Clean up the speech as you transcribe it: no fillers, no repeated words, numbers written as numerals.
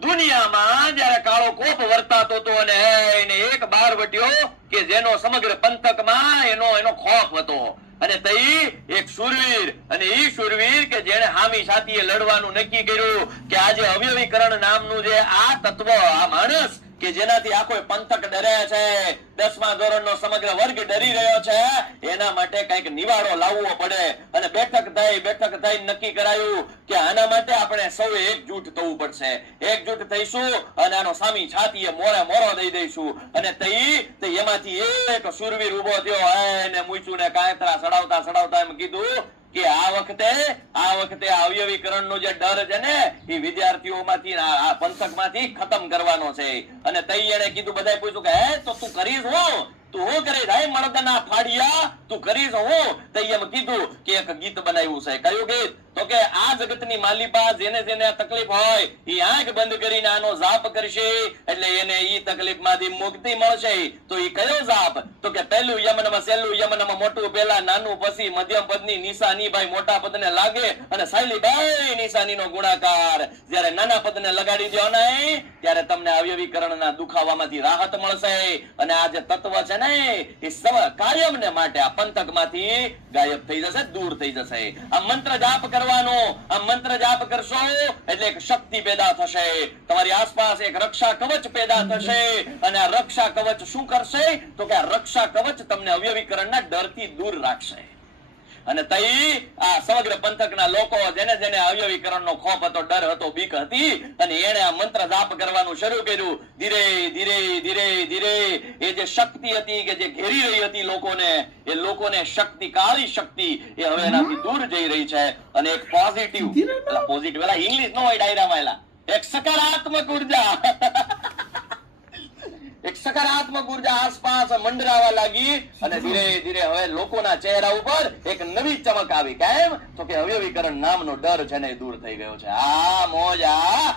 દુનિયામાં જયારે કાળો કોપ વર્તાતો હતો અને એને એક બારવટીયો કે જેનો સમગ્ર પંથકમાં એનો ખોફ હતો અને તઈ એક શૂરવીર અને ઈ શૂરવીર કે જેને હામી સાથીએ લડવાનું નક્કી કર્યું કે આજે અવયવીકરણ નામનું જે આ તત્વ આ માણસ કે જેનાથી આખો પંથક ડરે છે 10મા ધોરણનો સમગ્ર વર્ગ ડરી રહ્યો છે એના માટે કઈક નિવાડો લાવવો પડે અને બેઠક થઈ નક્કી કરાયું કે આના માટે આપણે સૌએ એકજૂટ થવું પડશે એકજૂટ થઈશું અને આનો સામી છાતીએ મોરો દઈ દઈશું અને એમાંથી એક શૂરવીર ઉભો થયો એને મૂછું ને કાંતરા સડાવતા એમ કીધું કે આ વખતે અવયવીકરણનો જે ડર છે ને એ વિદ્યાર્થીઓમાંથી આ પંથકમાંથી ખતમ કરવાનો છે અને તઈ એને કીધું બધાએ પૂછ્યું કે હે તો તું કરીશ હું તું હું કરે ભાઈ મળદના ફાડિયા તું કરીશ હું તઈ એમ કીધું કે એક ગીત બનાવ્યું છે કયું ગીત તો કે આ જગતની માલિપા જેને આ તકલીફ હોય એ આંખ બંધ કરીને આનો જાપ કરશે એટલે એને ઈ તકલીફમાંથી મુક્તિ મળશે તો ઈ કયો જાપ તો કે પહેલું યમનમાં સહેલું યમનમાં મોટું પહેલા નાનું પછી મધ્યમ પદની નિશાની ભાઈ મોટા પદને લાગે અને સહેલી બે નિશાનીનો ગુણાકાર જ્યારે નાના પદને લગાડી દો ને ત્યારે તમને અવયવીકરણના દુખાવામાંથી રાહત મળશે અને આ જે તત્વ છે ને એ કાયમને માટે આ પંથકમાંથી ગાયબ થઈ જશે દૂર થઈ જશે આ મંત્ર જાપ આ મંત્ર જાપ કરશો એટલે એક શક્તિ પેદા થશે તમારી આસપાસ એક રક્ષા કવચ પેદા થશે અને આ રક્ષા કવચ શું કરશે તો કે આ રક્ષા કવચ તમને અવયવીકરણના ડરથી દૂર રાખશે અને તઈ આ સમગ્ર પંથકના લોકો જેને અવયવીકરણનો ખોફ હતો ડર હતો બીક હતી અને એને આ મંત્ર જાપ કરવાનું શરૂ કર્યું ધીરે ધીરે એ જે શક્તિ હતી કે જે ઘેરી રહી હતી લોકોને શક્તિ કાળી શક્તિ એ હવે એનાથી દૂર જઈ રહી છે અને એક પોઝિટિવ ઇંગ્લિશ નો હોય ડાયરામાં એલા એક સકારાત્મક ઉર્જા એક સકારાત્મક ઉર્જા આસપાસ મંડરાવા લાગી અને ધીરે ધીરે હવે લોકોના ચહેરા ઉપર એક નવી ચમક આવી કેમ તો કે અવયવીકરણ નામનો ડર છે ને દૂર થઈ ગયો છે આ મોજ આ